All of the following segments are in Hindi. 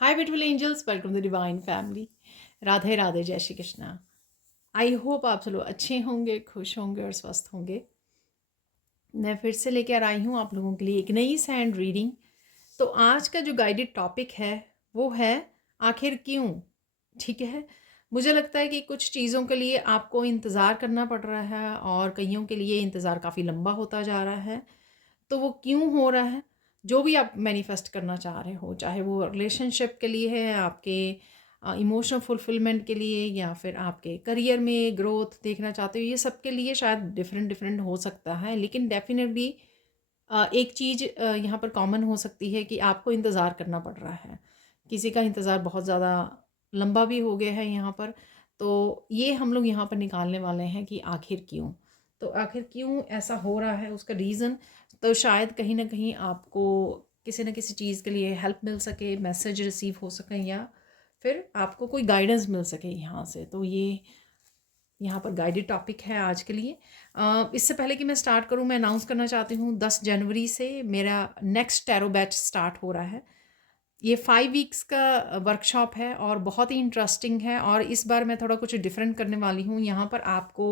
Hi beautiful angels, welcome to divine family. Radhe Radhe, जय श्री कृष्णा। आई होप आप सब लोग अच्छे होंगे, खुश होंगे और स्वस्थ होंगे। मैं फिर से लेकर आई हूँ आप लोगों के लिए एक नई सैंड रीडिंग। तो आज का जो गाइडेड टॉपिक है वो है आखिर क्यों। ठीक है, मुझे लगता है कि कुछ चीज़ों के लिए आपको इंतज़ार करना पड़ रहा है और कईयों के लिए इंतज़ार काफ़ी लंबा होता जा रहा है। तो वो क्यों हो रहा है? जो भी आप मैनिफेस्ट करना चाह रहे हो, चाहे वो रिलेशनशिप के लिए है, आपके इमोशनल फुलफिलमेंट के लिए, या फिर आपके करियर में ग्रोथ देखना चाहते हो, ये सब के लिए शायद डिफरेंट डिफरेंट हो सकता है। लेकिन डेफिनेटली एक चीज़ यहाँ पर कॉमन हो सकती है कि आपको इंतज़ार करना पड़ रहा है। किसी का इंतज़ार बहुत ज़्यादा लंबा भी हो गया है यहाँ पर। तो ये हम लोग यहाँ पर निकालने वाले हैं कि आखिर क्यों। तो आखिर क्यों ऐसा हो रहा है, उसका रीज़न। तो शायद कहीं ना कहीं आपको किसी न किसी चीज़ के लिए हेल्प मिल सके, मैसेज रिसीव हो सके, या फिर आपको कोई गाइडेंस मिल सके यहाँ से। तो ये यहाँ पर गाइडेड टॉपिक है आज के लिए। इससे पहले कि मैं स्टार्ट करूँ, मैं अनाउंस करना चाहती हूँ 10 जनवरी से मेरा नेक्स्ट टैरो बैच स्टार्ट हो रहा है। ये 5 वीक्स का वर्कशॉप है और बहुत ही इंटरेस्टिंग है। और इस बार मैं थोड़ा कुछ डिफरेंट करने वाली हूँ। यहाँ पर आपको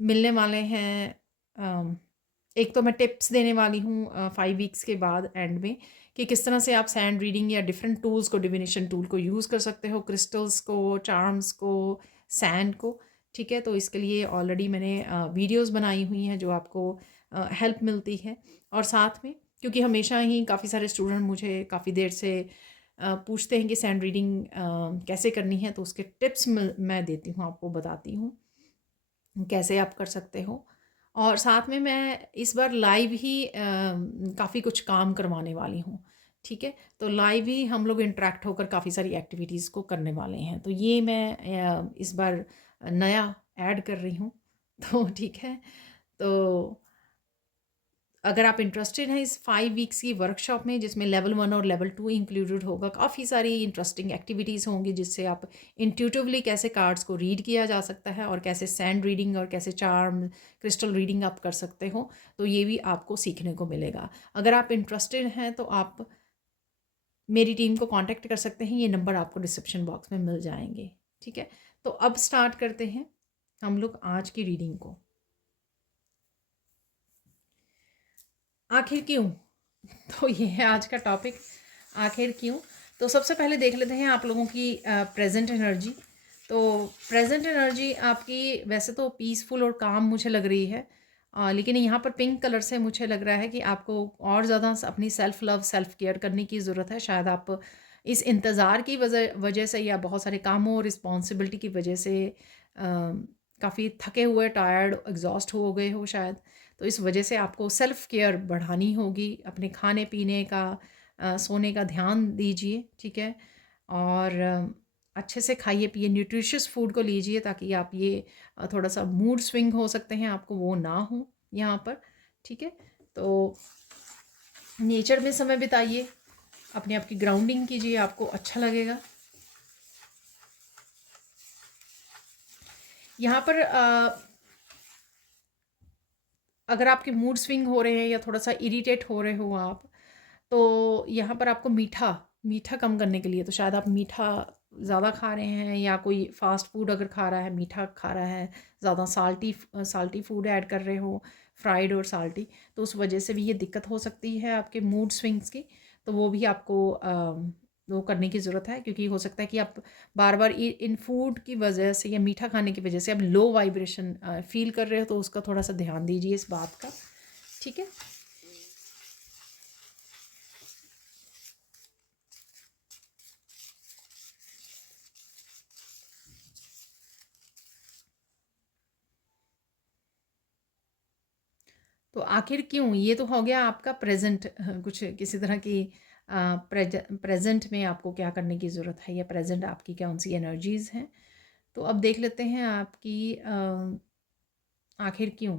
मिलने वाले हैं एक तो मैं टिप्स देने वाली हूँ 5 वीक्स के बाद एंड में, कि किस तरह से आप सैंड रीडिंग या डिफरेंट टूल्स को, डिविनेशन टूल को यूज़ कर सकते हो, क्रिस्टल्स को, चार्म्स को, सैंड को। ठीक है, तो इसके लिए ऑलरेडी मैंने वीडियोस बनाई हुई हैं जो आपको हेल्प मिलती है। और साथ में, क्योंकि हमेशा ही काफ़ी सारे स्टूडेंट मुझे काफ़ी देर से पूछते हैं कि सैंड रीडिंग कैसे करनी है, तो उसके टिप्स मैं देती हूँ, आपको बताती हूँ कैसे आप कर सकते हो। और साथ में मैं इस बार लाइव ही काफ़ी कुछ काम करवाने वाली हूँ। ठीक है, तो लाइव ही हम लोग इंटरेक्ट होकर काफ़ी सारी एक्टिविटीज़ को करने वाले हैं। तो ये मैं इस बार नया ऐड कर रही हूँ। तो ठीक है, तो अगर आप इंटरेस्टेड हैं इस 5 वीक्स की वर्कशॉप में, जिसमें लेवल 1 और लेवल 2 इंक्लूडेड होगा, काफ़ी सारी इंटरेस्टिंग एक्टिविटीज़ होंगी जिससे आप इंट्यूटिवली कैसे कार्ड्स को रीड किया जा सकता है और कैसे सैंड रीडिंग और कैसे चार्म, क्रिस्टल रीडिंग आप कर सकते हो। तो ये भी आपको सीखने को मिलेगा। अगर आप इंटरेस्टेड हैं तो आप मेरी टीम को कांटेक्ट कर सकते हैं। ये नंबर आपको डिस्क्रिप्शन बॉक्स में मिल जाएंगे। ठीक है, तो अब स्टार्ट करते हैं हम लोग आज की रीडिंग को। आखिर क्यों। तो ये है आज का टॉपिक, आखिर क्यों। तो सबसे पहले देख लेते हैं आप लोगों की प्रेजेंट एनर्जी। तो प्रेजेंट एनर्जी आपकी वैसे तो पीसफुल और काम मुझे लग रही है, लेकिन यहाँ पर पिंक कलर से मुझे लग रहा है कि आपको और ज़्यादा अपनी सेल्फ लव, सेल्फ केयर करने की ज़रूरत है। शायद आप इस इंतज़ार की वजह वजह से, या बहुत सारे कामों और रिस्पॉन्सिबिलिटी की वजह से काफ़ी थके हुए, टायर्ड, एग्जॉस्ट हो गए हो शायद। तो इस वजह से आपको सेल्फ केयर बढ़ानी होगी। अपने खाने पीने का, सोने का ध्यान दीजिए। ठीक है, और अच्छे से खाइए पिए, न्यूट्रिशियस फूड को लीजिए, ताकि आप ये थोड़ा सा मूड स्विंग हो सकते हैं आपको, वो ना हो यहाँ पर। ठीक है, तो नेचर में समय बिताइए, अपने आप की ग्राउंडिंग कीजिए, आपको अच्छा लगेगा। यहाँ पर अगर आपके मूड स्विंग हो रहे हैं या थोड़ा सा इरिटेट हो रहे हो आप, तो यहाँ पर आपको मीठा मीठा कम करने के लिए, तो शायद आप मीठा ज़्यादा खा रहे हैं, या कोई फास्ट फूड अगर खा रहा है, मीठा खा रहा है, ज़्यादा साल्टी साल्टी फूड ऐड कर रहे हो, फ्राइड और साल्टी, तो उस वजह से भी ये दिक्कत हो सकती है आपके मूड स्विंग्स की। तो वो भी आपको वो करने की ज़रूरत है, क्योंकि हो सकता है कि आप बार बार इन फूड की वजह से या मीठा खाने की वजह से आप लो वाइब्रेशन फील कर रहे हो। तो उसका थोड़ा सा ध्यान दीजिए इस बात का। ठीक है, तो आखिर क्यों, ये तो हो गया आपका प्रेजेंट, कुछ किसी तरह की प्रेजेंट में आपको क्या करने की ज़रूरत है, या प्रेजेंट आपकी कौन सी एनर्जीज़ हैं। तो अब देख लेते हैं आपकी आखिर क्यों।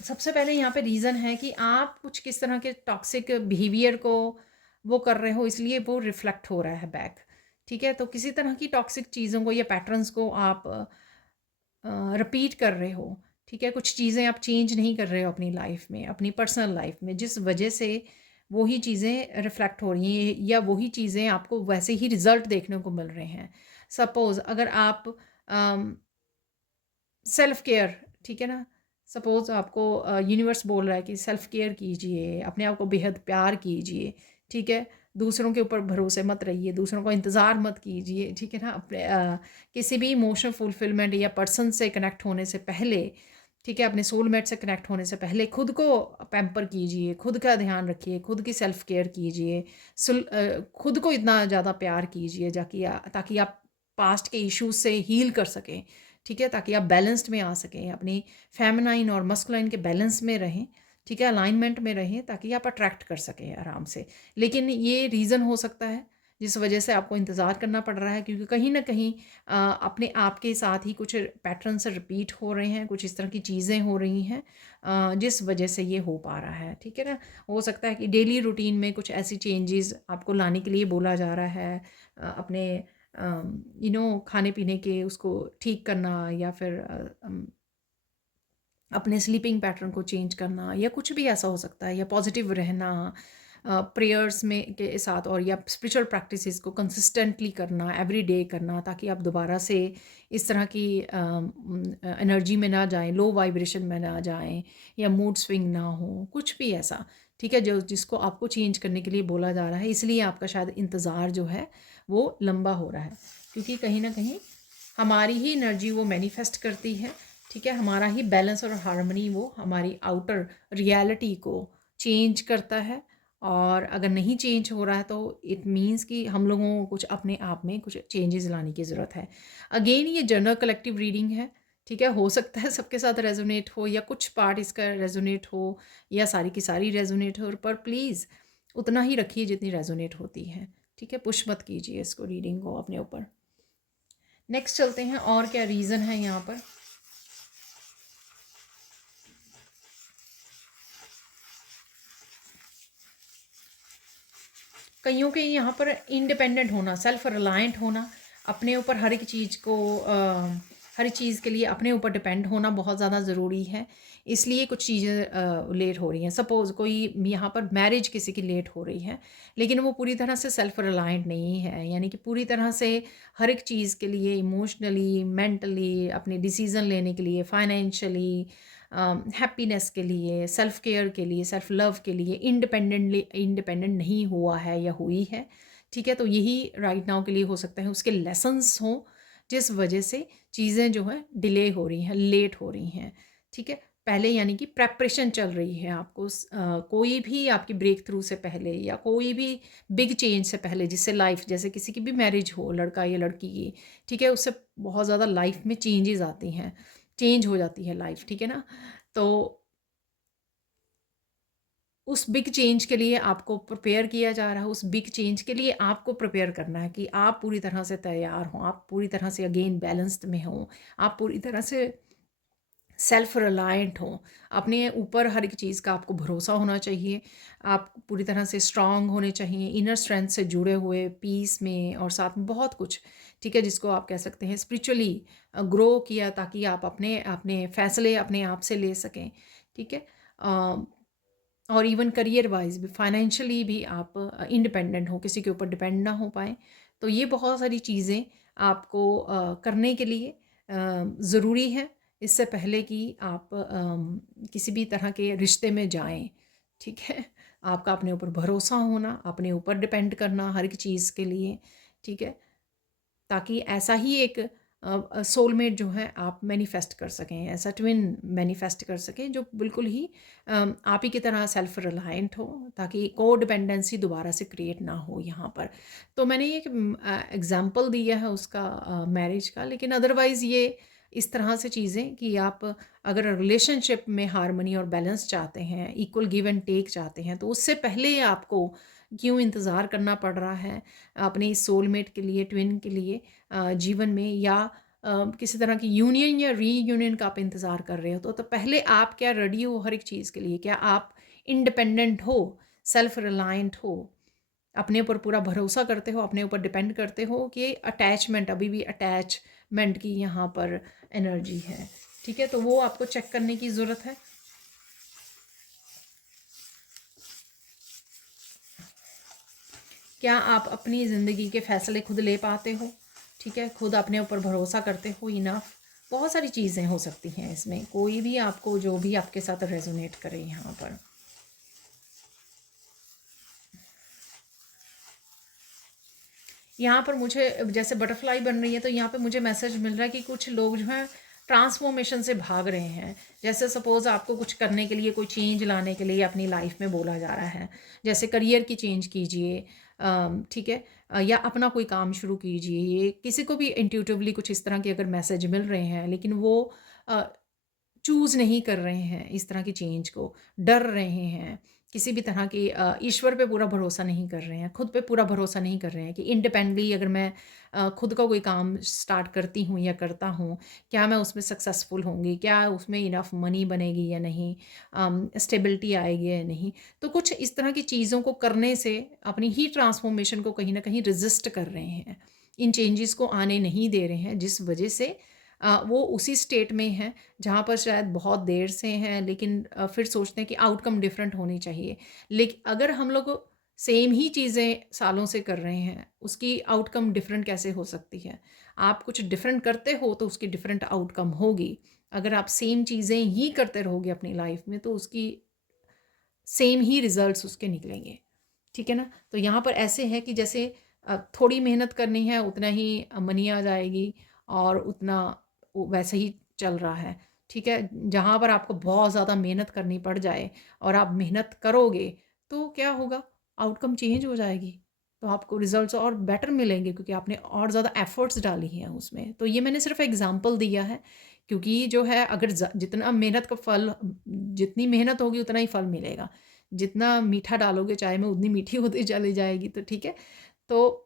सबसे पहले यहाँ पे रीज़न है कि आप कुछ किस तरह के टॉक्सिक बिहेवियर को वो कर रहे हो, इसलिए वो रिफ्लेक्ट हो रहा है बैक। ठीक है, तो किसी तरह की टॉक्सिक चीज़ों को या पैटर्न्स को आप रिपीट कर रहे हो, ठीक है, कुछ चीज़ें आप चेंज नहीं कर रहे हो अपनी लाइफ में, अपनी पर्सनल लाइफ में, जिस वजह से वही चीज़ें रिफ्लेक्ट हो रही हैं या वही चीज़ें आपको वैसे ही रिज़ल्ट देखने को मिल रहे हैं। सपोज़ अगर आप सेल्फ केयर, ठीक है ना, सपोज़ आपको यूनिवर्स बोल रहा है कि सेल्फ केयर कीजिए, अपने आप को बेहद प्यार कीजिए, ठीक है, दूसरों के ऊपर भरोसे मत रहिए, दूसरों का इंतज़ार मत कीजिए, ठीक है ना, अपने किसी भी इमोशनल फुलफिलमेंट या पर्सन से कनेक्ट होने से पहले, ठीक है, अपने सोलमेट से कनेक्ट होने से पहले खुद को पैम्पर कीजिए, खुद का ध्यान रखिए, खुद की सेल्फ केयर कीजिए, खुद को इतना ज़्यादा प्यार कीजिए ताकि आप पास्ट के इश्यूज से हील कर सकें, ठीक है, ताकि आप बैलेंस्ड में आ सकें, अपनी फेमिनाइन और मस्कुलाइन के बैलेंस में रहें, ठीक है, अलाइनमेंट में रहें, ताकि आप अट्रैक्ट कर सकें आराम से। लेकिन ये रीज़न हो सकता है जिस वजह से आपको इंतज़ार करना पड़ रहा है, क्योंकि कहीं ना कहीं अपने आप के साथ ही कुछ पैटर्न से रिपीट हो रहे हैं, कुछ इस तरह की चीज़ें हो रही हैं जिस वजह से ये हो पा रहा है, ठीक है ना। हो सकता है कि डेली रूटीन में कुछ ऐसी चेंजेस आपको लाने के लिए बोला जा रहा है, अपने खाने पीने के उसको ठीक करना, या फिर अपने स्लीपिंग पैटर्न को चेंज करना, या कुछ भी ऐसा हो सकता है, या पॉजिटिव रहना, प्रेयर्स में के साथ, और या स्पिरिचुअल प्रैक्टिसेस को कंसिस्टेंटली करना, एवरी डे करना, ताकि आप दोबारा से इस तरह की एनर्जी में ना जाएं, लो वाइब्रेशन में ना जाएं, या मूड स्विंग ना हो, कुछ भी ऐसा, ठीक है, जो जिसको आपको चेंज करने के लिए बोला जा रहा है। इसलिए आपका शायद इंतज़ार जो है वो लंबा हो रहा है, क्योंकि कहीं ना कहीं हमारी ही एनर्जी वो मैनिफेस्ट करती है, ठीक है, हमारा ही बैलेंस और हार्मनी वो हमारी आउटर रियलिटी को चेंज करता है। और अगर नहीं चेंज हो रहा है तो इट मीन्स कि हम लोगों को कुछ अपने आप में कुछ चेंजेस लाने की ज़रूरत है। अगेन ये जनरल कलेक्टिव रीडिंग है, ठीक है, हो सकता है सबके साथ रेजोनेट हो, या कुछ पार्ट इसका रेजोनेट हो, या सारी की सारी रेजोनेट हो, पर प्लीज़ उतना ही रखिए जितनी रेजोनेट होती है, ठीक है, पुश मत कीजिए इसको, रीडिंग को अपने ऊपर। नेक्स्ट चलते हैं, और क्या रीज़न है यहाँ पर। कईयों के यहाँ पर इंडिपेंडेंट होना, सेल्फ रिलायंट होना, अपने ऊपर हर एक चीज़ को हर चीज़ के लिए अपने ऊपर डिपेंड होना बहुत ज़्यादा ज़रूरी है, इसलिए कुछ चीज़ें लेट हो रही हैं। सपोज़ कोई यहाँ पर मैरिज किसी की लेट हो रही है, लेकिन वो पूरी तरह से सेल्फ रिलायंट नहीं है, यानी कि पूरी तरह से हर एक चीज़ के लिए इमोशनली, मेंटली, अपने डिसीज़न लेने के लिए, फाइनेंशियली, हैप्पीनेस के लिए, सेल्फ केयर के लिए, सेल्फ लव के लिए इंडिपेंडेंट नहीं हुआ है या हुई है, ठीक है, तो यही राइट नाउ के लिए हो सकता है उसके लेसन्स हों, जिस वजह से चीज़ें जो है डिले हो रही हैं, लेट हो रही हैं, ठीक है। पहले यानी कि प्रेपरेशन चल रही है आपको, कोई भी आपकी ब्रेक थ्रू से पहले, या कोई भी बिग चेंज से पहले, जिससे लाइफ, जैसे किसी की भी मैरिज हो, लड़का या लड़की की, ठीक है, उससे बहुत ज़्यादा लाइफ में चेंजेस आती हैं, चेंज हो जाती है लाइफ, ठीक है ना। तो उस बिग चेंज के लिए आपको प्रिपेयर किया जा रहा है, उस बिग चेंज के लिए आपको प्रिपेयर करना है कि आप पूरी तरह से तैयार हों, आप पूरी तरह से अगेन बैलेंस्ड में हों, आप पूरी तरह से सेल्फ रिलायंट हों, अपने ऊपर हर एक चीज़ का आपको भरोसा होना चाहिए, आप पूरी तरह से स्ट्रांग होने चाहिए, इनर स्ट्रेंथ से जुड़े हुए, पीस में, और साथ में बहुत कुछ, ठीक है, जिसको आप कह सकते हैं स्पिरिचुअली ग्रो किया, ताकि आप अपने अपने फैसले अपने आप से ले सकें, ठीक है। और इवन करियर वाइज भी, फाइनेंशियली भी आप इंडिपेंडेंट हो, किसी के ऊपर डिपेंड ना हो पाए। तो ये बहुत सारी चीज़ें आपको करने के लिए ज़रूरी है, इससे पहले कि आप किसी भी तरह के रिश्ते में जाएं, ठीक है। आपका अपने ऊपर भरोसा होना, अपने ऊपर डिपेंड करना हर एक चीज़ के लिए, ठीक है, ताकि ऐसा ही एक सोलमेट जो है आप मैनिफेस्ट कर सकें, ऐसा ट्विन मैनिफेस्ट कर सकें जो बिल्कुल ही आप ही की तरह सेल्फ रिलायंट हो, ताकि को डिपेंडेंसी दोबारा से क्रिएट ना हो यहाँ पर। तो मैंने एक एग्ज़ाम्पल दिया है उसका, मैरिज का, लेकिन अदरवाइज़ ये इस तरह से चीज़ें कि आप अगर रिलेशनशिप में हारमनी और बैलेंस चाहते हैं, इक्वल गिव एंड टेक चाहते हैं, तो उससे पहले आपको क्यों इंतज़ार करना पड़ रहा है अपने इस सोलमेट के लिए, ट्विन के लिए जीवन में, या किसी तरह की यूनियन या रीयूनियन का आप इंतज़ार कर रहे हो, तो पहले आप क्या रेडी हो हर एक चीज़ के लिए, क्या आप इंडिपेंडेंट हो, सेल्फ रिलायंट हो, अपने ऊपर पूरा भरोसा करते हो, अपने ऊपर डिपेंड करते हो कि अटैचमेंट, अभी भी अटैचमेंट की यहाँ पर एनर्जी है। ठीक है, तो वो आपको चेक करने की ज़रूरत है। क्या आप अपनी ज़िंदगी के फ़ैसले खुद ले पाते हो? ठीक है, खुद अपने ऊपर भरोसा करते हो इनफ। बहुत सारी चीज़ें हो सकती हैं इसमें, कोई भी आपको जो भी आपके साथ रेजोनेट करे यहाँ पर। यहाँ पर मुझे जैसे बटरफ्लाई बन रही है, तो यहाँ पे मुझे मैसेज मिल रहा है कि कुछ लोग जो हैं ट्रांसफॉर्मेशन से भाग रहे हैं। जैसे सपोज़ आपको कुछ करने के लिए, कोई चेंज लाने के लिए अपनी लाइफ में बोला जा रहा है, जैसे करियर की चेंज कीजिए, ठीक है, या अपना कोई काम शुरू कीजिए। ये किसी को भी इंट्यूटिवली कुछ इस तरह के अगर मैसेज मिल रहे हैं, लेकिन वो चूज़ नहीं कर रहे हैं इस तरह की चेंज को, डर रहे हैं, किसी भी तरह की ईश्वर पे पूरा भरोसा नहीं कर रहे हैं, खुद पे पूरा भरोसा नहीं कर रहे हैं कि इंडिपेंडेंटली अगर मैं खुद का कोई काम स्टार्ट करती हूँ या करता हूँ, क्या मैं उसमें सक्सेसफुल होंगी, क्या उसमें इनफ मनी बनेगी या नहीं, स्टेबिलिटी आएगी या नहीं। तो कुछ इस तरह की चीज़ों को करने से अपनी ही ट्रांसफॉर्मेशन को कहीं ना कहीं रजिस्ट कर रहे हैं, इन चेंजेस को आने नहीं दे रहे हैं, जिस वजह से वो उसी स्टेट में हैं जहाँ पर शायद बहुत देर से हैं, लेकिन फिर सोचते हैं कि आउटकम डिफरेंट होनी चाहिए। लेकिन अगर हम लोग सेम ही चीज़ें सालों से कर रहे हैं, उसकी आउटकम डिफरेंट कैसे हो सकती है? आप कुछ डिफरेंट करते हो तो उसकी डिफरेंट आउटकम होगी। अगर आप सेम चीज़ें ही करते रहोगे अपनी लाइफ में, तो उसकी सेम ही रिजल्ट्स उसके निकलेंगे। ठीक है ना? तो यहाँ पर ऐसे है कि जैसे थोड़ी मेहनत करनी है, उतना ही मनी आ जाएगी, और उतना वैसे ही चल रहा है। ठीक है? जहाँ पर आपको बहुत ज़्यादा मेहनत करनी पड़ जाए और आप मेहनत करोगे, तो क्या होगा? आउटकम चेंज हो जाएगी। तो आपको रिज़ल्ट्स और बेटर मिलेंगे, क्योंकि आपने और ज़्यादा एफ़र्ट्स डाली हैं उसमें। तो ये मैंने सिर्फ़ एग्ज़ाम्पल दिया है, क्योंकि जो है अगर जितना मेहनत का फल, जितनी मेहनत होगी उतना ही फल मिलेगा। जितना मीठा डालोगे चाय में, उतनी मीठी होती चली जाएगी। तो ठीक है, तो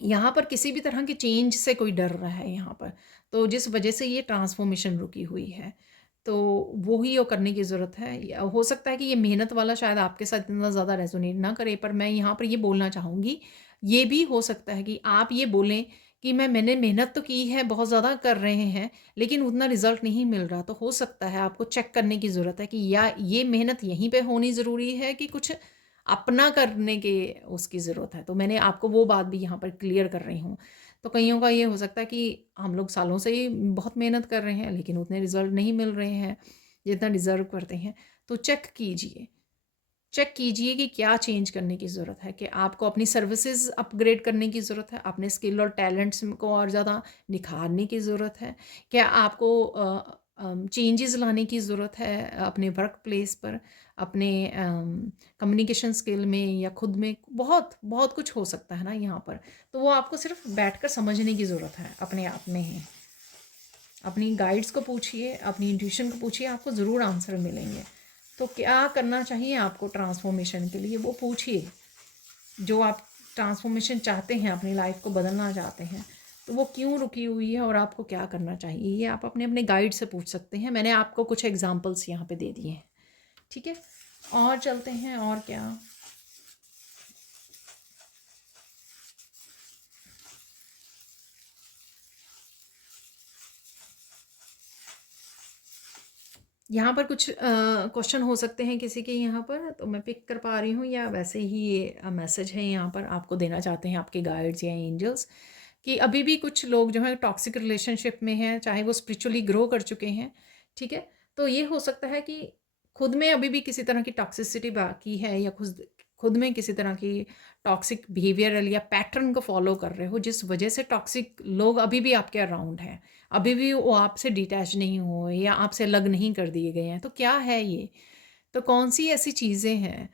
यहाँ पर किसी भी तरह की चेंज से कोई डर रहा है यहाँ पर, तो जिस वजह से ये ट्रांसफॉर्मेशन रुकी हुई है, तो वो ही वो करने की ज़रूरत है। हो सकता है कि ये मेहनत वाला शायद आपके साथ इतना ज़्यादा रेजोनेट ना करे, पर मैं यहाँ पर ये बोलना चाहूँगी, ये भी हो सकता है कि आप ये बोलें कि मैंने मेहनत तो की है, बहुत ज़्यादा कर रहे हैं, लेकिन उतना रिज़ल्ट नहीं मिल रहा। तो हो सकता है आपको चेक करने की ज़रूरत है कि या ये मेहनत यहीं पे होनी ज़रूरी है, कि कुछ अपना करने की उसकी ज़रूरत है। तो मैंने आपको वो बात भी यहाँ पर क्लियर कर रही हूँ। तो कइयों का ये हो सकता है कि हम लोग सालों से ही बहुत मेहनत कर रहे हैं, लेकिन उतने रिज़ल्ट नहीं मिल रहे हैं जितना डिज़र्व करते हैं। तो चेक कीजिए कि क्या चेंज करने की ज़रूरत है, कि आपको अपनी सर्विसेज अपग्रेड करने की ज़रूरत है, अपने स्किल और टैलेंट्स को और ज़्यादा निखारने की ज़रूरत है, क्या आपको चेंजेस लाने की ज़रूरत है अपने वर्क प्लेस पर, अपने कम्युनिकेशन स्किल में, या खुद में। बहुत बहुत कुछ हो सकता है ना यहाँ पर। तो वो आपको सिर्फ बैठकर समझने की ज़रूरत है अपने आप में ही। अपनी गाइड्स को पूछिए, अपनी इंट्यूशन को पूछिए, आपको ज़रूर आंसर मिलेंगे। तो क्या करना चाहिए आपको ट्रांसफॉर्मेशन के लिए, वो पूछिए। जो आप ट्रांसफॉर्मेशन चाहते हैं, अपनी लाइफ को बदलना चाहते हैं, तो वो क्यों रुकी हुई है और आपको क्या करना चाहिए, ये आप अपने अपने गाइड से पूछ सकते हैं। मैंने आपको कुछ एग्जांपल्स यहाँ पे दे दिए हैं। ठीक है, और चलते हैं, और क्या। यहाँ पर कुछ क्वेश्चन हो सकते हैं किसी के यहाँ पर, तो मैं पिक कर पा रही हूँ, या वैसे ही ये मैसेज है यहाँ पर आपको देना चाहते हैं आपके गाइड्स या एंजल्स, कि अभी भी कुछ लोग जो है टॉक्सिक रिलेशनशिप में हैं, चाहे वो स्पिरिचुअली ग्रो कर चुके हैं। ठीक है, तो ये हो सकता है कि खुद में अभी भी किसी तरह की टॉक्सिसिटी बाकी है, या खुद खुद में किसी तरह की टॉक्सिक बिहेवियरल या पैटर्न को फॉलो कर रहे हो, जिस वजह से टॉक्सिक लोग अभी भी आपके अराउंड हैं, अभी भी वो आपसे डिटैच नहीं हुए या आपसे अलग नहीं कर दिए गए हैं। तो क्या है ये? तो कौन सी ऐसी चीज़ें हैं?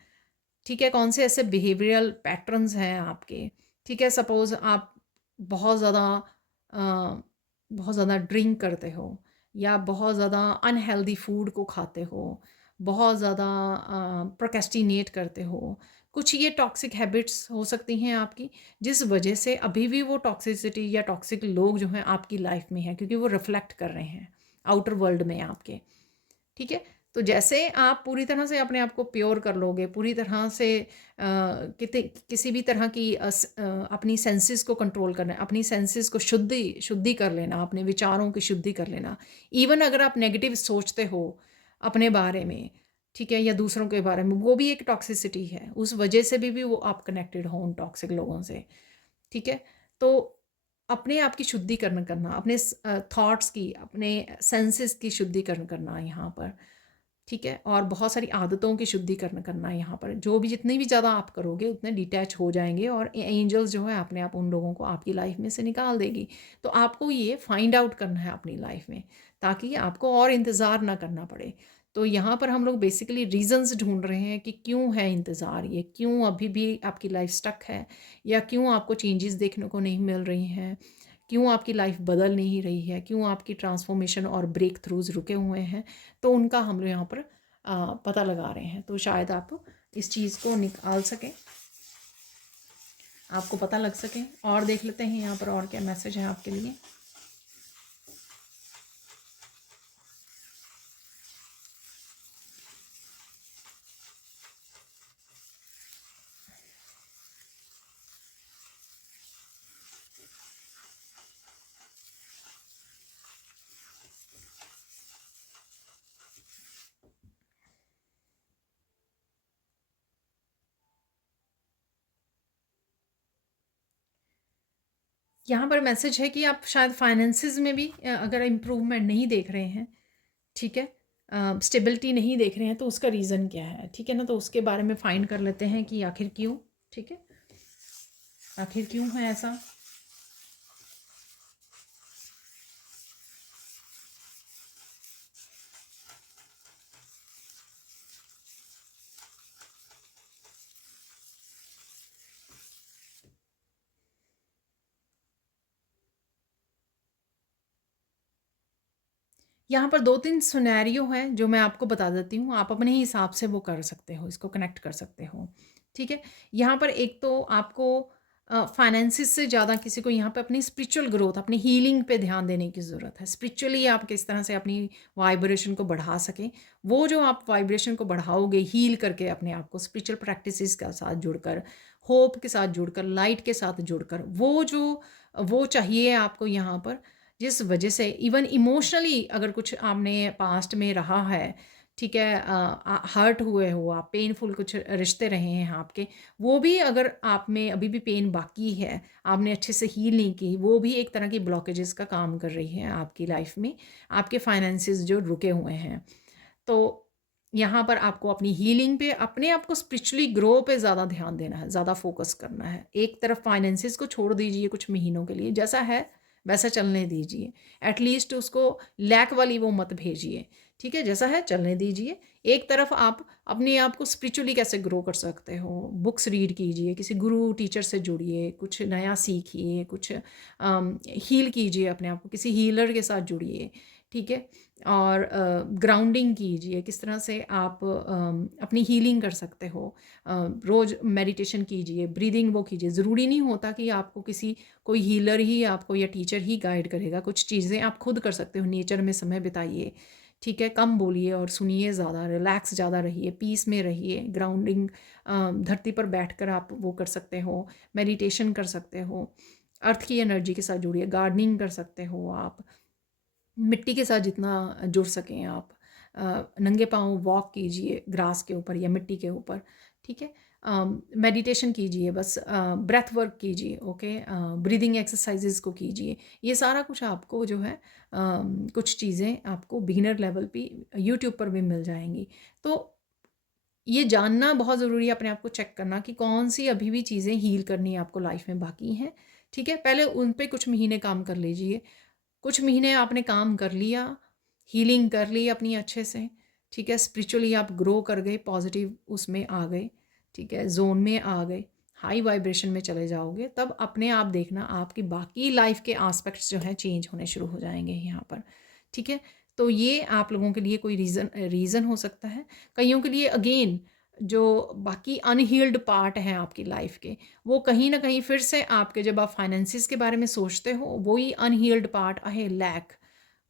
ठीक है, कौन से ऐसे बिहेवियरल पैटर्न्स हैं आपके? ठीक है, सपोज़ आप बहुत ज़्यादा बहुत ज़्यादा ड्रिंक करते हो, या बहुत ज़्यादा अनहेल्दी फूड को खाते हो, बहुत ज़्यादा प्रोक्रेस्टिनेट करते हो। कुछ ये टॉक्सिक हैबिट्स हो सकती हैं आपकी, जिस वजह से अभी भी वो टॉक्सिसिटी या टॉक्सिक लोग जो हैं आपकी लाइफ में हैं, क्योंकि वो रिफ्लेक्ट कर रहे हैं आउटर वर्ल्ड में आपके। ठीक है, तो जैसे आप पूरी तरह से अपने आप को प्योर कर लोगे, पूरी तरह से किसी भी तरह की अपनी सेंसेस को कंट्रोल करना, अपनी सेंसेस को शुद्धि कर लेना, अपने विचारों की शुद्धि कर लेना। इवन अगर आप नेगेटिव सोचते हो अपने बारे में, ठीक है, या दूसरों के बारे में, वो भी एक टॉक्सिसिटी है। उस वजह से भी वो आप कनेक्टेड हो उन टॉक्सिक लोगों से, ठीक है। तो अपने आप की शुद्धिकरण करना, अपने थॉट्स की, अपने सेंसेस की शुद्धिकरण करना यहाँ पर, ठीक है। और बहुत सारी आदतों की शुद्धिकरण करना है यहाँ पर। जो भी जितनी भी ज़्यादा आप करोगे उतने डिटैच हो जाएंगे, और एंजल्स जो है अपने आप उन लोगों को आपकी लाइफ में से निकाल देगी। तो आपको ये फाइंड आउट करना है अपनी लाइफ में, ताकि आपको और इंतज़ार ना करना पड़े। तो यहाँ पर हम लोग बेसिकली रीजंस ढूंढ रहे हैं कि क्यों है इंतज़ार, ये क्यों अभी भी आपकी लाइफ स्टक है, या क्यों आपको चेंजेस देखने को नहीं मिल रही हैं, क्यों आपकी लाइफ बदल नहीं रही है, क्यों आपकी ट्रांसफॉर्मेशन और ब्रेक थ्रूज रुके हुए हैं। तो उनका हम लोग यहाँ पर पता लगा रहे हैं। तो शायद आप इस चीज़ को निकाल सकें, आपको पता लग सके। और देख लेते हैं यहाँ पर और क्या मैसेज है आपके लिए। यहाँ पर मैसेज है कि आप शायद फाइनेंसिस में भी अगर इम्प्रूवमेंट नहीं देख रहे हैं, ठीक है, स्टेबिलिटी नहीं देख रहे हैं, तो उसका रीज़न क्या है, ठीक है ना। तो उसके बारे में फाइंड कर लेते हैं कि आखिर क्यों, ठीक है, आखिर क्यों है ऐसा। यहाँ पर 2-3 सिनेरियो हैं जो मैं आपको बता देती हूँ, आप अपने ही हिसाब से वो कर सकते हो, इसको कनेक्ट कर सकते हो, ठीक है। यहाँ पर एक तो आपको फाइनेंसिस से ज़्यादा किसी को यहाँ पे अपनी स्पिरिचुअल ग्रोथ, अपनी हीलिंग पे ध्यान देने की ज़रूरत है। स्पिरिचुअली आप किस तरह से अपनी वाइब्रेशन को बढ़ा सकें, वो जो आप वाइब्रेशन को बढ़ाओगे हील करके अपने आप को स्पिरिचुअल प्रैक्टिसेस के साथ जुड़कर, होप के साथ जुड़कर, लाइट के साथ जुड़कर, वो चाहिए आपको यहाँ पर। जिस वजह से इवन इमोशनली अगर कुछ आपने पास्ट में रहा है, ठीक है, हर्ट हुए हो आप, पेनफुल कुछ रिश्ते रहे हैं आपके, वो भी अगर आप में अभी भी पेन बाकी है, आपने अच्छे से हील नहीं की, वो भी एक तरह की ब्लॉकेजेस का काम कर रही है आपकी लाइफ में, आपके फाइनेंसिस जो रुके हुए हैं। तो यहाँ पर आपको अपनी हीलिंग पे, अपने आप को स्पिरिचुअली ग्रो पे ज़्यादा ध्यान देना है, ज़्यादा फोकस करना है। एक तरफ फाइनेंसिस को छोड़ दीजिए कुछ महीनों के लिए, जैसा है वैसा चलने दीजिए, एटलीस्ट उसको लैक वाली वो मत भेजिए, ठीक है, जैसा है चलने दीजिए। एक तरफ आप अपने आप को स्पिरिचुअली कैसे ग्रो कर सकते हो, बुक्स रीड कीजिए, किसी गुरु टीचर से जुड़िए, कुछ नया सीखिए, कुछ हील कीजिए अपने आप को, किसी हीलर के साथ जुड़िए, ठीक है। और ग्राउंडिंग कीजिए, किस तरह से आप अपनी हीलिंग कर सकते हो। रोज़ मेडिटेशन कीजिए, ब्रीदिंग वो कीजिए। ज़रूरी नहीं होता कि आपको कोई हीलर ही आपको या टीचर ही गाइड करेगा, कुछ चीज़ें आप खुद कर सकते हो। नेचर में समय बिताइए, ठीक है, कम बोलिए और सुनिए ज़्यादा, रिलैक्स ज़्यादा रहिए, पीस में रहिए। ग्राउंडिंग धरती पर बैठकर आप वो कर सकते हो, मेडिटेशन कर सकते हो, अर्थ की एनर्जी के साथ जुड़िए, गार्डनिंग कर सकते हो आप, मिट्टी के साथ जितना जुड़ सकें आप। नंगे पाँव वॉक कीजिए ग्रास के ऊपर या मिट्टी के ऊपर, ठीक है। मेडिटेशन कीजिए, बस ब्रेथ वर्क कीजिए, ओके, ब्रीदिंग एक्सरसाइजेज को कीजिए। ये सारा कुछ आपको जो है कुछ चीज़ें आपको बिगिनर लेवल पे यूट्यूब पर भी मिल जाएंगी। तो ये जानना बहुत ज़रूरी है, अपने आप को चेक करना कि कौन सी अभी भी चीज़ें हील करनी है आपको लाइफ में बाकी हैं, ठीक है। पहले उन पे कुछ महीने काम कर लीजिए। कुछ महीने आपने काम कर लिया, हीलिंग कर ली अपनी अच्छे से, ठीक है, स्पिरिचुअली आप ग्रो कर गए, पॉजिटिव उसमें आ गए, ठीक है, जोन में आ गए, हाई वाइब्रेशन में चले जाओगे, तब अपने आप देखना आपकी बाकी लाइफ के आस्पेक्ट्स जो हैं चेंज होने शुरू हो जाएंगे यहाँ पर, ठीक है। तो ये आप लोगों के लिए कोई रीज़न हो सकता है। कईयों के लिए अगेन जो बाकी अनहील्ड पार्ट हैं आपकी लाइफ के, वो कहीं ना कहीं फिर से आपके, जब आप फाइनेंसिस के बारे में सोचते हो, वही अनहील्ड पार्ट है, लैक,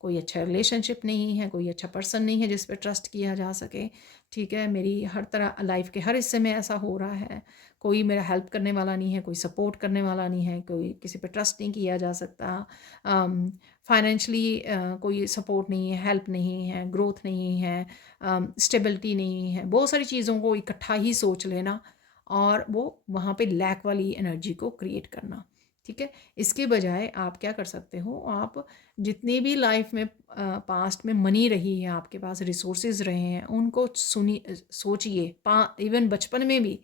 कोई अच्छा रिलेशनशिप नहीं है, कोई अच्छा पर्सन नहीं है जिस पे ट्रस्ट किया जा सके, ठीक है। मेरी हर तरह लाइफ के हर हिस्से में ऐसा हो रहा है, कोई मेरा हेल्प करने वाला नहीं है, कोई सपोर्ट करने वाला नहीं है, कोई किसी पे ट्रस्ट नहीं किया जा सकता, फाइनेंशली कोई सपोर्ट नहीं है, हेल्प नहीं है, ग्रोथ नहीं है, स्टेबिलिटी नहीं है, बहुत सारी चीज़ों को इकट्ठा ही सोच लेना और वो वहाँ पे लैक वाली एनर्जी को क्रिएट करना, ठीक है। इसके बजाय आप क्या कर सकते हो, आप जितनी भी लाइफ में पास्ट में मनी रही है, आपके पास रिसोर्सेज रहे हैं, उनको सोचिए। इवन बचपन में भी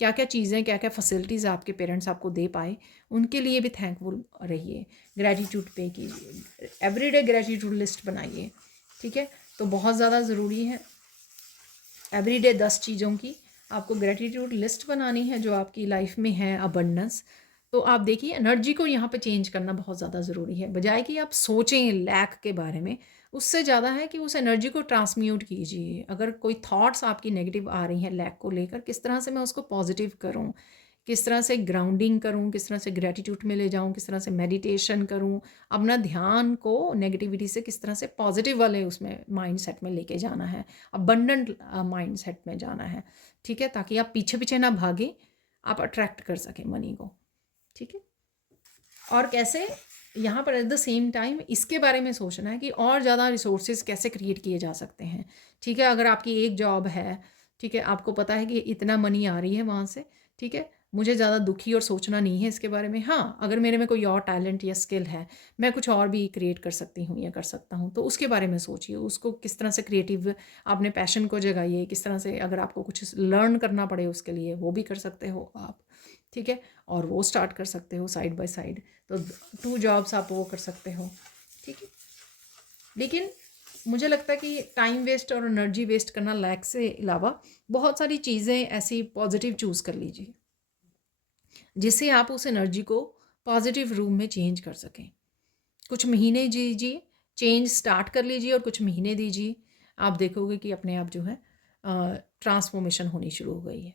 क्या क्या चीज़ें, क्या क्या फैसिलिटीज़ आपके पेरेंट्स आपको दे पाए, उनके लिए भी थैंकफुल रहिए, ग्रैटिट्यूड पे कीजिए, एवरीडे ग्रैटिट्यूड लिस्ट बनाइए, ठीक है। तो बहुत ज़्यादा ज़रूरी है एवरीडे 10 चीज़ों की आपको ग्रैटिट्यूड लिस्ट बनानी है जो आपकी लाइफ में है अबंडेंस। तो आप देखिए एनर्जी को यहाँ पे चेंज करना बहुत ज़्यादा ज़रूरी है, बजाय कि आप सोचें लैक के बारे में, उससे ज़्यादा है कि उस एनर्जी को ट्रांसम्यूट कीजिए। अगर कोई थॉट्स आपकी नेगेटिव आ रही हैं लैक को लेकर, किस तरह से मैं उसको पॉजिटिव करूँ, किस तरह से ग्राउंडिंग करूँ, किस तरह से ग्रैटिट्यूड में ले जाऊँ, किस तरह से मेडिटेशन करूँ, अपना ध्यान को नेगेटिविटी से किस तरह से पॉजिटिव वाले उसमें माइंडसेट में लेके जाना है, अबंडेंट माइंडसेट में जाना है, ठीक है, ताकि आप पीछे पीछे ना भागे, आप अट्रैक्ट कर सकें मनी को, ठीक है। और कैसे यहाँ पर एट द सेम टाइम इसके बारे में सोचना है कि और ज़्यादा रिसोर्सेज कैसे क्रिएट किए जा सकते हैं, ठीक है। अगर आपकी एक जॉब है, ठीक है, आपको पता है कि इतना मनी आ रही है वहाँ से, ठीक है, मुझे ज़्यादा दुखी और सोचना नहीं है इसके बारे में। हाँ, अगर मेरे में कोई और टैलेंट या स्किल है, मैं कुछ और भी क्रिएट कर सकती हूँ या कर सकता हूँ, तो उसके बारे में सोचिए, उसको किस तरह से क्रिएटिव अपने पैशन को जगाइए, किस तरह से अगर आपको कुछ लर्न करना पड़े उसके लिए वो भी कर सकते हो आप, ठीक है, और वो स्टार्ट कर सकते हो साइड बाय साइड। तो 2 जॉब्स आप वो कर सकते हो, ठीक है। लेकिन मुझे लगता है कि टाइम वेस्ट और एनर्जी वेस्ट करना लैक से अलावा बहुत सारी चीज़ें ऐसी पॉजिटिव चूज़ कर लीजिए जिससे आप उस एनर्जी को पॉजिटिव रूम में चेंज कर सकें। कुछ महीने दीजिए, चेंज स्टार्ट कर लीजिए और कुछ महीने दीजिए, आप देखोगे कि अपने आप जो है ट्रांसफॉर्मेशन होनी शुरू हो गई है।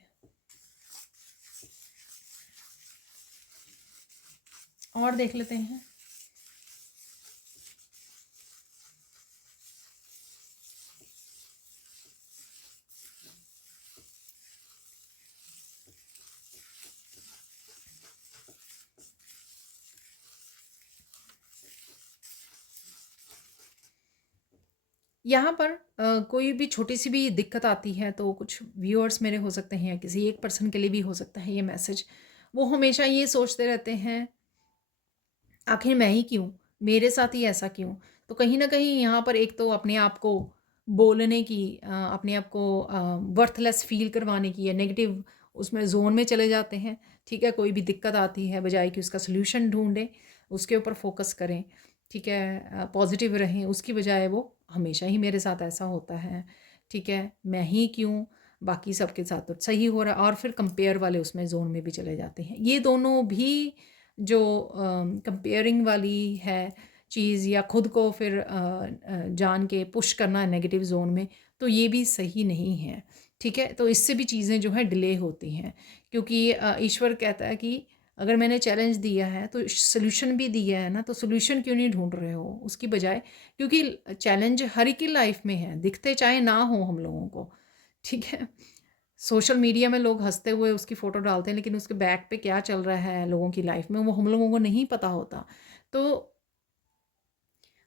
और देख लेते हैं। यहाँ पर कोई भी छोटी सी भी दिक्कत आती है तो कुछ व्यूअर्स मेरे हो सकते हैं या किसी एक पर्सन के लिए भी हो सकता है ये मैसेज, वो हमेशा ये सोचते रहते हैं आखिर मैं ही क्यों, मेरे साथ ही ऐसा क्यों। तो कहीं ना कहीं यहाँ पर एक तो अपने आप को बोलने की, अपने आप को वर्थलेस फील करवाने की या नेगेटिव उसमें जोन में चले जाते हैं, ठीक है। कोई भी दिक्कत आती है बजाय कि उसका सल्यूशन ढूंढें, उसके ऊपर फोकस करें, ठीक है, पॉजिटिव रहें, उसकी बजाय वो हमेशा ही मेरे साथ ऐसा होता है, ठीक है, मैं ही क्यों, बाकी सबके साथ तो सही हो रहा है, और फिर कंपेयर वाले उसमें जोन में भी चले जाते हैं। ये दोनों भी जो कंपेयरिंग वाली है चीज़ या खुद को फिर जान के पुश करना नेगेटिव जोन में, तो ये भी सही नहीं है, ठीक है। तो इससे भी चीज़ें जो है डिले होती हैं, क्योंकि ईश्वर कहता है कि अगर मैंने चैलेंज दिया है तो सोल्यूशन भी दिया है ना, तो सोल्यूशन क्यों नहीं ढूंढ रहे हो उसकी बजाय, क्योंकि चैलेंज हर एक की लाइफ में है, दिखते चाहे ना हो हम लोगों को, ठीक है। सोशल मीडिया में लोग हंसते हुए उसकी फ़ोटो डालते हैं, लेकिन उसके बैक पे क्या चल रहा है लोगों की लाइफ में वो हम लोगों को नहीं पता होता। तो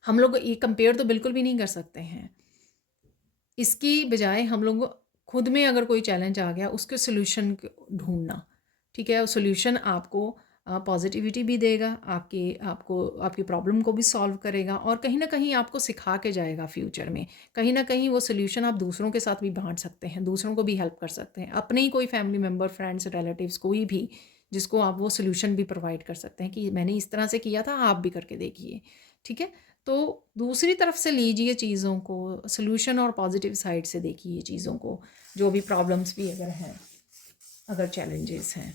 हम लोग ये कंपेयर तो बिल्कुल भी नहीं कर सकते हैं। इसकी बजाय हम लोग खुद में अगर कोई चैलेंज आ गया उसके सॉल्यूशन ढूंढना, ठीक है, और सॉल्यूशन आपको पॉजिटिविटी भी देगा, आपको आपकी प्रॉब्लम को भी सॉल्व करेगा, और कहीं ना कहीं आपको सिखा के जाएगा फ्यूचर में। कहीं ना कहीं वो सॉल्यूशन आप दूसरों के साथ भी बांट सकते हैं, दूसरों को भी हेल्प कर सकते हैं, अपने ही कोई फैमिली मेम्बर, फ्रेंड्स, रिलेटिव्स, कोई भी जिसको आप वो सॉल्यूशन भी प्रोवाइड कर सकते हैं कि मैंने इस तरह से किया था, आप भी करके देखिए, ठीक है। तो दूसरी तरफ से लीजिए चीज़ों को, सॉल्यूशन और पॉजिटिव साइड से देखिए चीज़ों को, जो भी प्रॉब्लम्स भी अगर हैं, अगर चैलेंजेस हैं।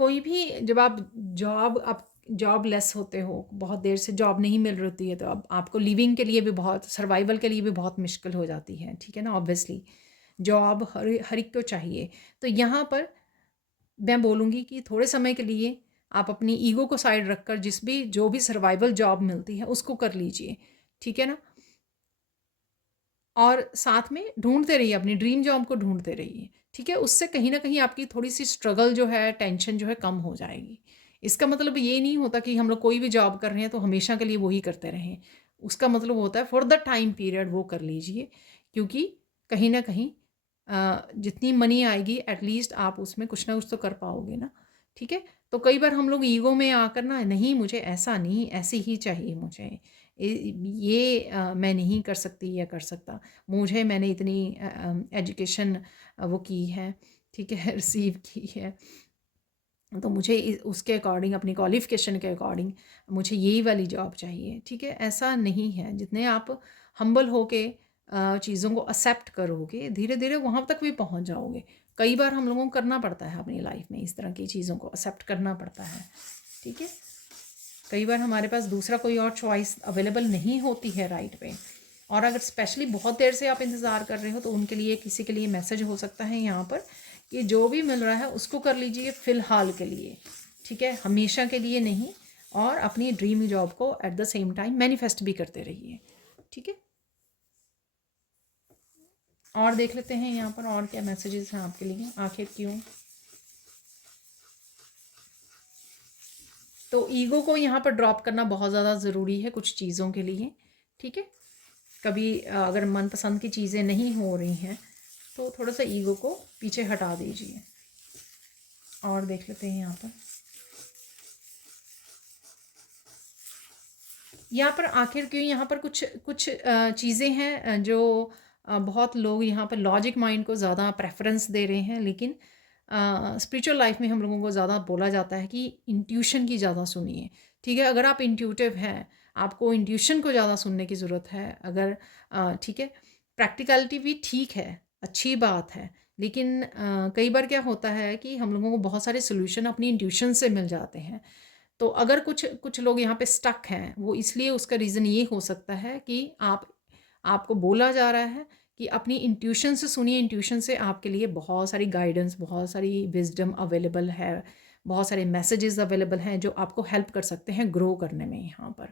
कोई भी जब आप जॉबलेस होते हो, बहुत देर से जॉब नहीं मिल रही होती है, तो अब आपको लिविंग के लिए भी बहुत, सर्वाइवल के लिए भी बहुत मुश्किल हो जाती है, ठीक है ना। ऑब्वियसली जॉब हर एक को चाहिए। तो यहाँ पर मैं बोलूँगी कि थोड़े समय के लिए आप अपनी ईगो को साइड रखकर जो भी सर्वाइवल जॉब मिलती है उसको कर लीजिए, ठीक है ना। और साथ में ढूंढते रहिए, अपनी ड्रीम जॉब को ढूंढते रहिए, ठीक है। उससे कहीं ना कहीं आपकी थोड़ी सी स्ट्रगल जो है, टेंशन जो है, कम हो जाएगी। इसका मतलब ये नहीं होता कि हम लोग कोई भी जॉब कर रहे हैं तो हमेशा के लिए वही करते रहें। उसका मतलब होता है फॉर द टाइम पीरियड वो कर लीजिए, क्योंकि कहीं ना कहीं जितनी मनी आएगी एटलीस्ट आप उसमें कुछ ना कुछ तो कर पाओगे ना, ठीक है। तो कई बार हम लोग ईगो में आकर ना, नहीं मुझे ऐसा नहीं, ऐसे ही चाहिए मुझे, मैं नहीं कर सकती या कर सकता, मैंने इतनी एजुकेशन वो की है, ठीक है, रिसीव की है, तो मुझे उसके अकॉर्डिंग, अपनी क्वालिफ़िकेशन के अकॉर्डिंग मुझे यही वाली जॉब चाहिए, ठीक है। ऐसा नहीं है। जितने आप हम्बल होके चीज़ों को एक्सेप्ट करोगे, धीरे धीरे वहाँ तक भी पहुँच जाओगे। कई बार हम लोगों को करना पड़ता है अपनी लाइफ में, इस तरह की चीज़ों को एक्सेप्ट करना पड़ता है, ठीक है। कई बार हमारे पास दूसरा कोई और चॉइस अवेलेबल नहीं होती है राइट पे। और अगर स्पेशली बहुत देर से आप इंतज़ार कर रहे हो तो उनके लिए, किसी के लिए मैसेज हो सकता है यहाँ पर कि जो भी मिल रहा है उसको कर लीजिए फ़िलहाल के लिए, ठीक है, हमेशा के लिए नहीं। और अपनी ड्रीम जॉब को at the same time manifest भी करते रहिए, ठीक है। और देख लेते हैं यहाँ पर और क्या मैसेजेस हैं आपके लिए, आखिर क्यों। तो ईगो को यहाँ पर ड्रॉप करना बहुत ज़्यादा ज़रूरी है कुछ चीज़ों के लिए, ठीक है। कभी अगर मनपसंद की चीज़ें नहीं हो रही हैं तो थोड़ा सा ईगो को पीछे हटा दीजिए। और देख लेते हैं यहाँ पर आखिर क्यों। यहाँ पर कुछ कुछ चीज़ें हैं जो बहुत लोग यहाँ पर लॉजिक माइंड को ज़्यादा प्रेफरेंस दे रहे हैं, लेकिन स्पिरिचुअल लाइफ में हम लोगों को ज़्यादा बोला जाता है कि इंट्यूशन की ज़्यादा सुनिए, ठीक है। अगर आप इंट्यूटिव हैं, आपको इंट्यूशन को ज़्यादा सुनने की ज़रूरत है। अगर ठीक है, प्रैक्टिकलिटी भी ठीक है, अच्छी बात है, लेकिन कई बार क्या होता है कि हम लोगों को बहुत सारे सोल्यूशन अपनी इंट्यूशन से मिल जाते हैं। तो अगर कुछ कुछ लोग यहाँ पे स्टक हैं, वो इसलिए, उसका रीज़न ये हो सकता है कि आपको बोला जा रहा है कि अपनी इंट्यूशन से सुनिए, इंट्यूशन से आपके लिए बहुत सारी गाइडेंस, बहुत सारी विजडम अवेलेबल है, बहुत सारे मैसेजेस अवेलेबल हैं जो आपको हेल्प कर सकते हैं ग्रो करने में यहाँ पर,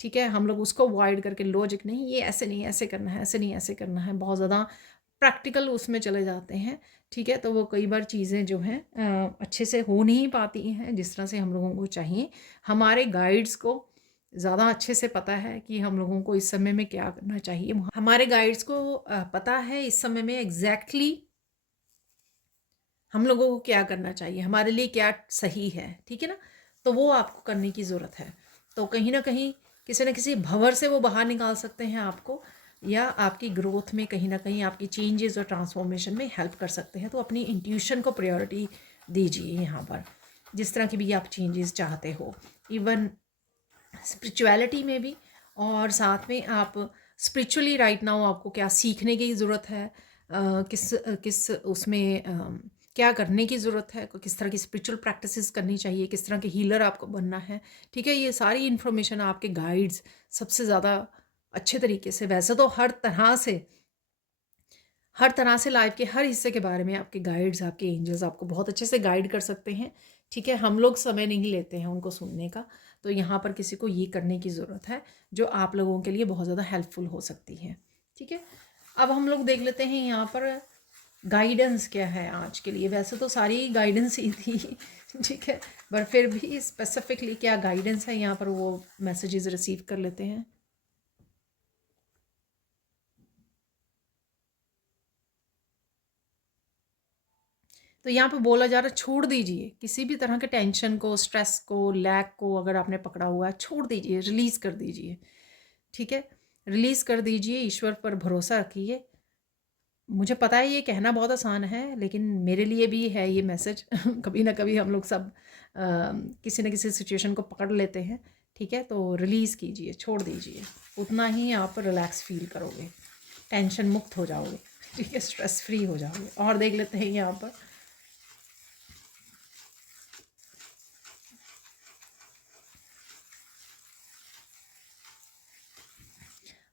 ठीक है। हम लोग उसको अवॉइड करके लॉजिक नहीं, ये ऐसे नहीं ऐसे करना है, ऐसे नहीं ऐसे करना है, बहुत ज़्यादा प्रैक्टिकल उसमें चले जाते हैं, ठीक है। तो वो कई बार चीज़ें जो हैं अच्छे से हो नहीं पाती हैं जिस तरह से हम लोगों को चाहिए। हमारे गाइड्स को ज़्यादा अच्छे से पता है कि हम लोगों को इस समय में क्या करना चाहिए। हमारे गाइड्स को पता है इस समय में एग्जैक्टली हम लोगों को क्या करना चाहिए, हमारे लिए क्या सही है, ठीक है ना। तो वो आपको करने की ज़रूरत है। तो कहीं ना कहीं किसी न किसी भंवर से वो बाहर निकाल सकते हैं आपको, या आपकी ग्रोथ में कहीं ना कहीं, आपकी चेंजेस और ट्रांसफॉर्मेशन में हेल्प कर सकते हैं। तो अपनी इंट्यूशन को प्रायोरिटी दीजिए यहाँ पर, जिस तरह की भी आप चेंजेस चाहते हो, इवन स्पिरिचुअलिटी में भी। और साथ में आप स्पिरिचुअली राइट नाउ आपको क्या सीखने की ज़रूरत है, किस किस उसमें क्या करने की ज़रूरत है, किस तरह की स्पिरिचुअल प्रैक्टिसेस करनी चाहिए, किस तरह के हीलर आपको बनना है, ठीक है। ये सारी इन्फॉर्मेशन आपके गाइड्स सबसे ज़्यादा अच्छे तरीके से, वैसे तो हर तरह से लाइफ के हर हिस्से के बारे में आपके गाइड्स, आपके एंजल्स आपको बहुत अच्छे से गाइड कर सकते हैं, ठीक है। हम लोग समय नहीं लेते हैं उनको सुनने का। तो यहाँ पर किसी को ये करने की ज़रूरत है जो आप लोगों के लिए बहुत ज़्यादा हेल्पफुल हो सकती है, ठीक है। अब हम लोग देख लेते हैं यहाँ पर गाइडेंस क्या है आज के लिए। वैसे तो सारी गाइडेंस ही थी ठीक है, पर फिर भी स्पेसिफिकली क्या गाइडेंस है यहाँ पर, वो मैसेजेस रिसीव कर लेते हैं। तो यहाँ पे बोला जा रहा है छोड़ दीजिए किसी भी तरह के टेंशन को, स्ट्रेस को, लैक को, अगर आपने पकड़ा हुआ है छोड़ दीजिए, रिलीज़ कर दीजिए, ठीक है। रिलीज़ कर दीजिए, ईश्वर पर भरोसा रखिए। मुझे पता है ये कहना बहुत आसान है, लेकिन मेरे लिए भी है ये मैसेज कभी ना कभी हम लोग सब किसी न किसी सिचुएशन को पकड़ लेते हैं, ठीक है। तो रिलीज़ कीजिए, छोड़ दीजिए, उतना ही आप रिलैक्स फील करोगे, टेंशन मुक्त हो जाओगे, ठीक है, स्ट्रेस फ्री हो जाओगे। और देख लेते हैं यहाँ पर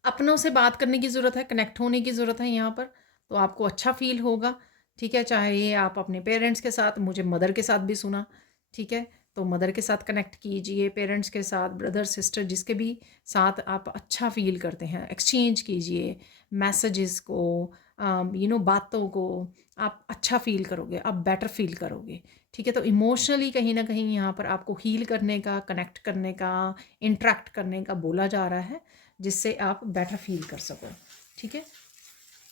अपनों से बात करने की ज़रूरत है, कनेक्ट होने की ज़रूरत है यहाँ पर, तो आपको अच्छा फ़ील होगा, ठीक है। चाहे ये आप अपने पेरेंट्स के साथ, मुझे मदर के साथ भी सुना, ठीक है, तो मदर के साथ कनेक्ट कीजिए, पेरेंट्स के साथ, ब्रदर सिस्टर जिसके भी साथ आप अच्छा फ़ील करते हैं, एक्सचेंज कीजिए मैसेजेस को, बातों को, आप अच्छा फ़ील करोगे, आप बेटर फ़ील करोगे, ठीक है। तो इमोशनली कहीं ना कहीं यहाँ पर आपको हील करने का, कनेक्ट करने का, इंटरेक्ट करने का बोला जा रहा है, जिससे आप बेटर फील कर सको, ठीक है।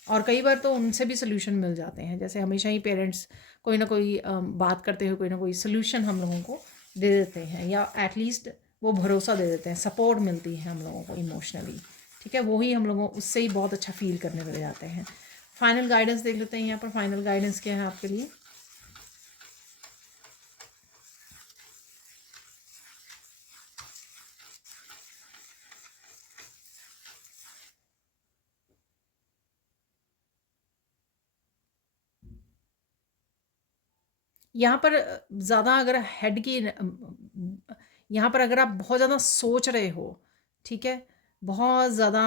और कई बार तो उनसे भी सोल्यूशन मिल जाते हैं, जैसे हमेशा ही पेरेंट्स कोई ना कोई बात करते हुए कोई ना कोई सोल्यूशन हम लोगों को दे देते हैं, या एटलीस्ट वो भरोसा दे देते हैं, सपोर्ट मिलती है हम लोगों को इमोशनली, ठीक है। वही हम लोगों उससे ही बहुत अच्छा फील करने लग जाते हैं। फाइनल गाइडेंस देख लेते हैं यहाँ पर। फाइनल गाइडेंस क्या है आपके लिए। यहाँ पर ज़्यादा अगर हेड की यहाँ पर अगर आप बहुत ज़्यादा सोच रहे हो, ठीक है, बहुत ज़्यादा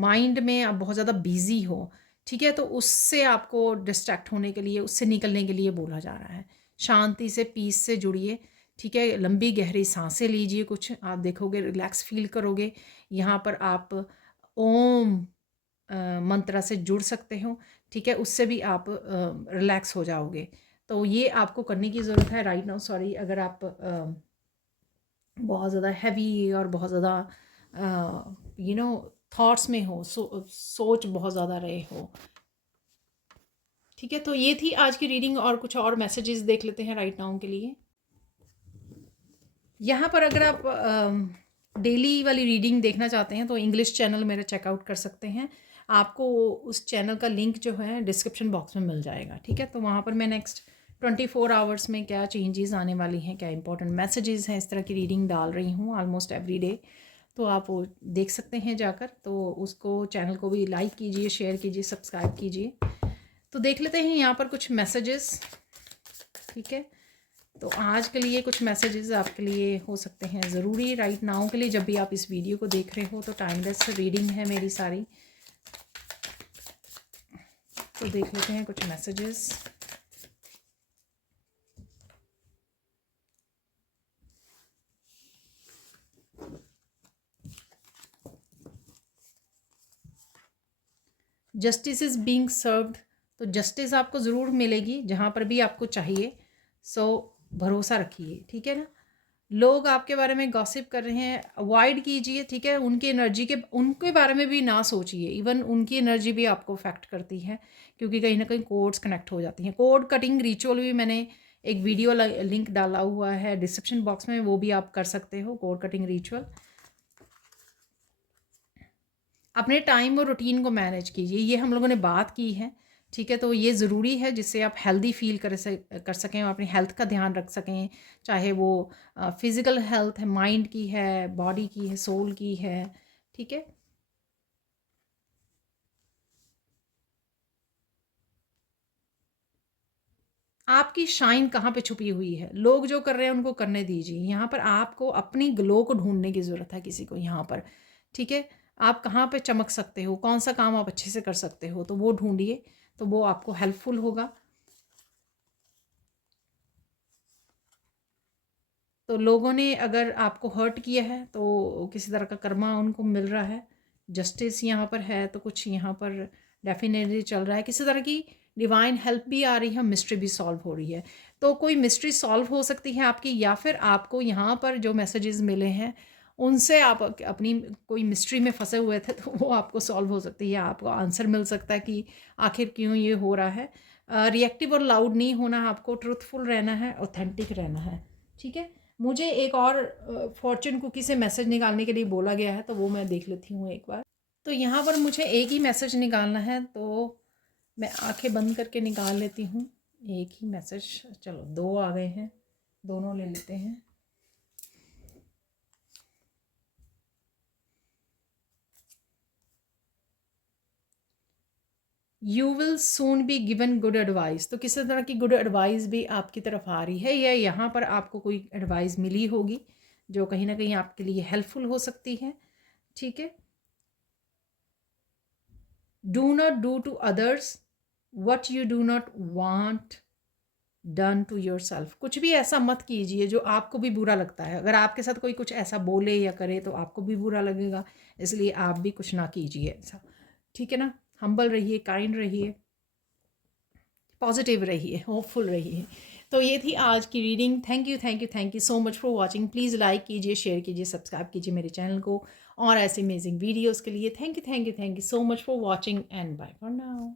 माइंड में आप बहुत ज़्यादा बिजी हो, ठीक है, तो उससे आपको डिस्ट्रैक्ट होने के लिए, उससे निकलने के लिए बोला जा रहा है। शांति से, पीस से जुड़िए, ठीक है। लंबी गहरी सांसें लीजिए, कुछ आप देखोगे रिलैक्स फील करोगे। यहाँ पर आप ओम मंत्र से जुड़ सकते हो, ठीक है, उससे भी आप रिलैक्स हो जाओगे। तो ये आपको करने की ज़रूरत है राइट नाउ। सॉरी अगर आप बहुत ज़्यादा हैवी और बहुत ज़्यादा थॉट्स में हो, सोच बहुत ज़्यादा रहे हो, ठीक है। तो ये थी आज की रीडिंग, और कुछ और मैसेजेस देख लेते हैं राइट नाउ के लिए। यहाँ पर अगर आप डेली वाली रीडिंग देखना चाहते हैं तो इंग्लिश चैनल मेरा चेकआउट कर सकते हैं। आपको उस चैनल का लिंक जो है डिस्क्रिप्शन बॉक्स में मिल जाएगा, ठीक है। तो वहाँ पर मैं नेक्स्ट 24 आवर्स में क्या चेंजेस आने वाली हैं, क्या इंपॉर्टेंट मैसेजेस हैं, इस तरह की रीडिंग डाल रही हूँ ऑलमोस्ट एवरी डे। तो आप वो देख सकते हैं जाकर। तो उसको चैनल को भी लाइक कीजिए, शेयर कीजिए, सब्सक्राइब कीजिए। तो देख लेते हैं यहाँ पर कुछ मैसेजेस, ठीक है। तो आज के लिए कुछ मैसेजेस आपके लिए हो सकते हैं ज़रूरी राइट नाउ के लिए, जब भी आप इस वीडियो को देख रहे हो। तो टाइमलेस रीडिंग है मेरी सारी। तो देख लेते हैं कुछ messages. Justice is being served. तो जस्टिस आपको ज़रूर मिलेगी जहाँ पर भी आपको चाहिए। सो भरोसा रखिए, ठीक है ना। लोग आपके बारे में गॉसिप कर रहे हैं, अवॉइड कीजिए, ठीक है। उनकी एनर्जी के, उनके बारे में भी ना सोचिए। इवन उनकी एनर्जी भी आपको अफेक्ट करती है, क्योंकि कहीं ना कहीं कोड्स कनेक्ट हो जाती हैं। कोड कटिंग रिचुअल भी मैंने एक वीडियो लिंक डाला हुआ है डिस्क्रिप्शन बॉक्स में, वो भी आप कर सकते हो, कोड कटिंग रिचुअल। अपने टाइम और रूटीन को मैनेज कीजिए, ये हम लोगों ने बात की है, ठीक है। तो ये ज़रूरी है जिससे आप हेल्दी फील कर सकें और अपनी हेल्थ का ध्यान रख सकें, चाहे वो फिज़िकल हेल्थ है, माइंड की है, बॉडी की है, सोल की है, ठीक है। आपकी शाइन कहाँ पे छुपी हुई है, लोग जो कर रहे हैं उनको करने दीजिए। यहाँ पर आपको अपनी ग्लो को ढूंढने की ज़रूरत है किसी को यहाँ पर, ठीक है। आप कहाँ पे चमक सकते हो, कौन सा काम आप अच्छे से कर सकते हो, तो वो ढूंढिए, तो वो आपको हेल्पफुल होगा। तो लोगों ने अगर आपको हर्ट किया है तो किसी तरह का कर्मा उनको मिल रहा है। जस्टिस यहाँ पर है, तो कुछ यहाँ पर डेफिनेटली चल रहा है, किसी तरह की डिवाइन हेल्प भी आ रही है, मिस्ट्री भी सॉल्व हो रही है। तो कोई मिस्ट्री सॉल्व हो सकती है आपकी, या फिर आपको यहाँ पर जो मैसेजेस मिले हैं उनसे आप अपनी कोई मिस्ट्री में फंसे हुए थे तो वो आपको सॉल्व हो सकती है, आपको आंसर मिल सकता है कि आखिर क्यों ये हो रहा है। रिएक्टिव और लाउड नहीं होना, आपको ट्रूथफुल रहना है, ऑथेंटिक रहना है, ठीक है। मुझे एक और फॉर्च्यून कुकी से मैसेज निकालने के लिए बोला गया है, तो वो मैं देख लेती हूँ एक बार। तो यहाँ पर मुझे एक ही मैसेज निकालना है, तो मैं आंखें बंद करके निकाल लेती हूँ एक ही मैसेज। चलो दो आ गए हैं, दोनों ले लेते हैं। You will soon be given good advice. तो किसी तरह की गुड एडवाइस भी आपकी तरफ आ रही है, या यहाँ पर आपको कोई एडवाइस मिली होगी जो कहीं ना कहीं आपके लिए हेल्पफुल हो सकती है, ठीक है। Do not do to others what you do not want done to your self. कुछ भी ऐसा मत कीजिए जो आपको भी बुरा लगता है। अगर आपके साथ कोई कुछ ऐसा बोले या करे तो आपको भी बुरा लगेगा, इसलिए आप भी कुछ ना कीजिए ऐसा, ठीक है ना। हम्बल रहिए, काइंड रहिए, पॉजिटिव रहिए, होपफुल रहिए। तो ये थी आज की reading. Thank you thank you thank you so much for watching. Please like कीजिए, शेयर कीजिए, सब्सक्राइब कीजिए मेरे चैनल को और ऐसे अमेजिंग वीडियोज़ के लिए। Thank you thank you thank you so much for watching and bye for now.